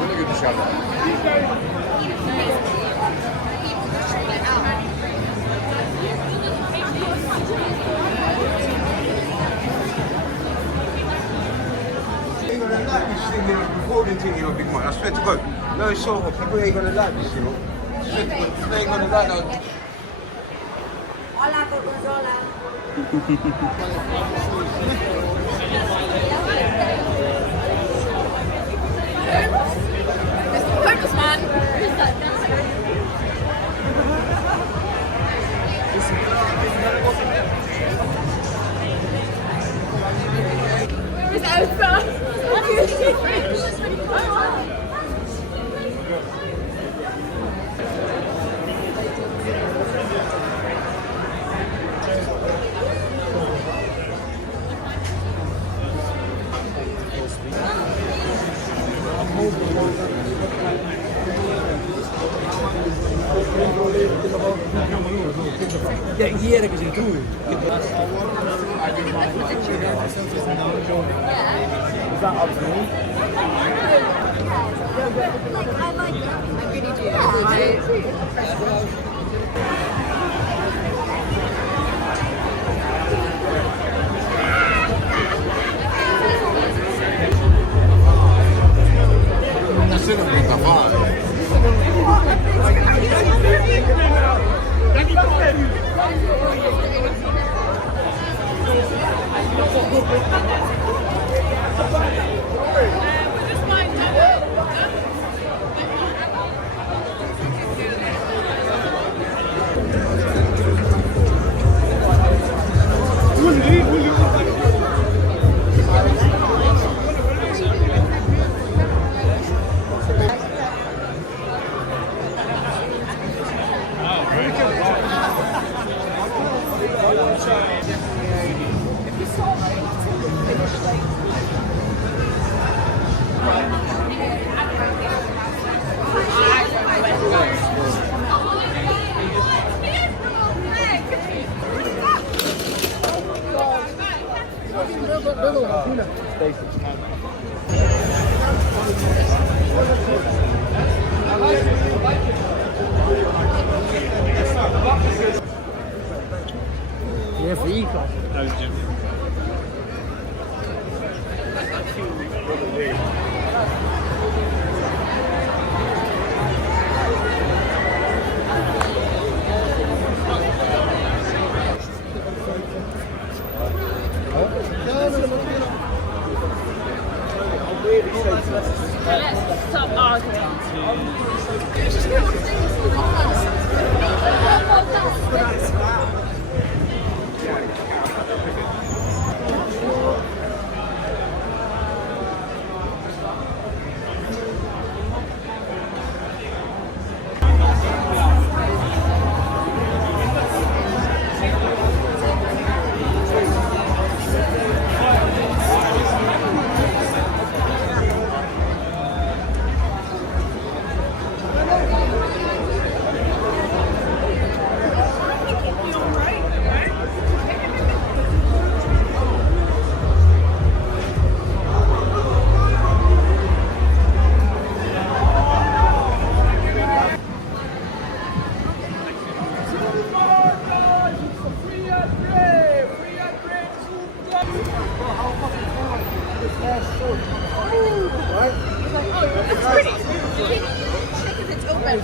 bunu gibi dışarıda. Before they think you're a big man, I swear to God, no, it's so hot. People ain't gonna like this, you know. I swear to God, people ain't gonna like that. Hola, gorgonzola. Focus, man. Where is Elsa? Ja, hier heb ik ze toe. Yeah. Is dat absoluut? I like it. I really do. Yeah. Ja, free. Let's stop arguing. It's pretty. Check if it's open.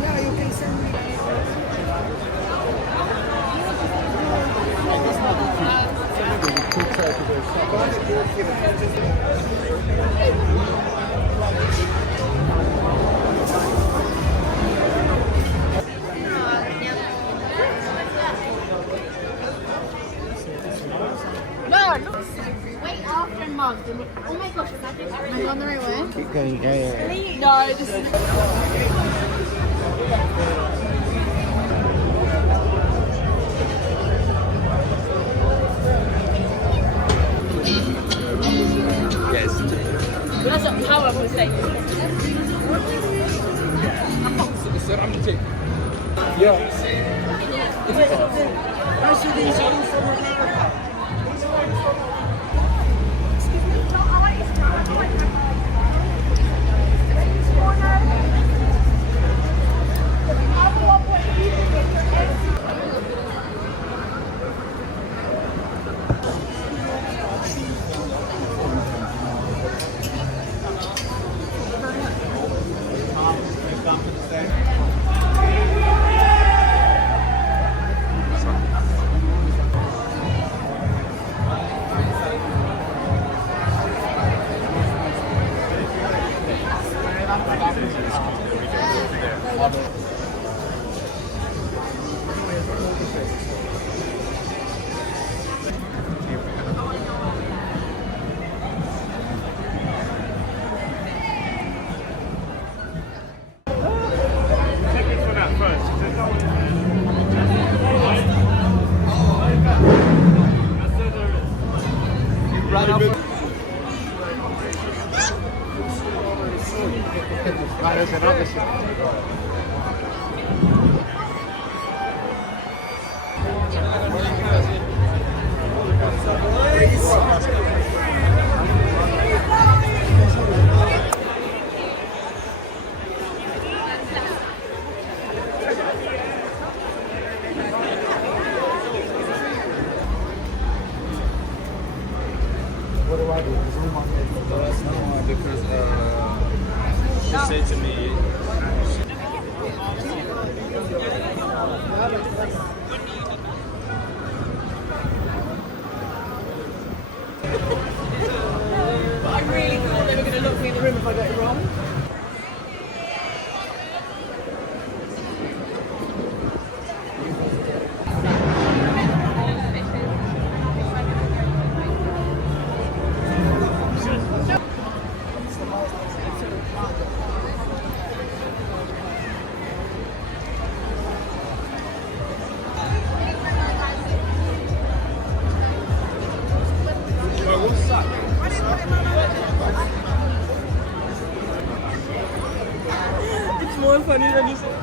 Yeah, you can send me. No, look. Wait after and mugged. Oh my gosh, is that good? Am I going the right way? Keep going, yeah. No, this is... That's a powerful statement. said I'm the ticket. Because she said to me, I really thought they were going to lock me in the room if I got it wrong. It's more funny than you said.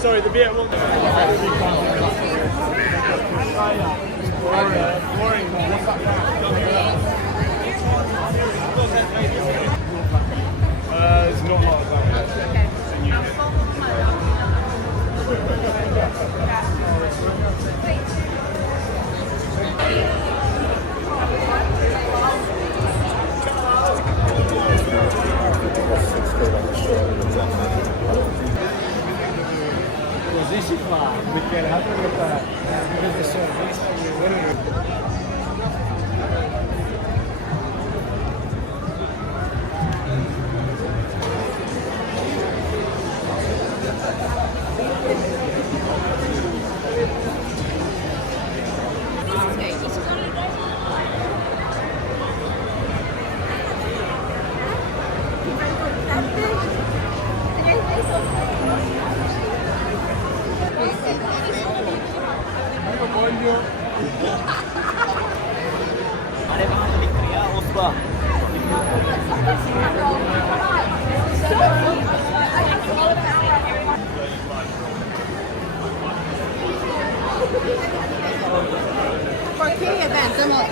Sorry, the beer won't. It's not hot as Così si fa, perché l'altro che sorpresa For key events, I'm like,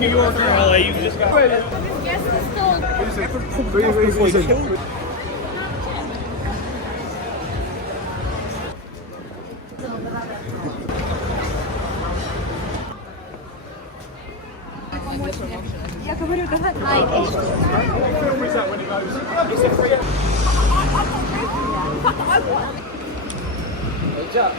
New York or LA, you just got. Guess the store. Я говорю, давай. Good job.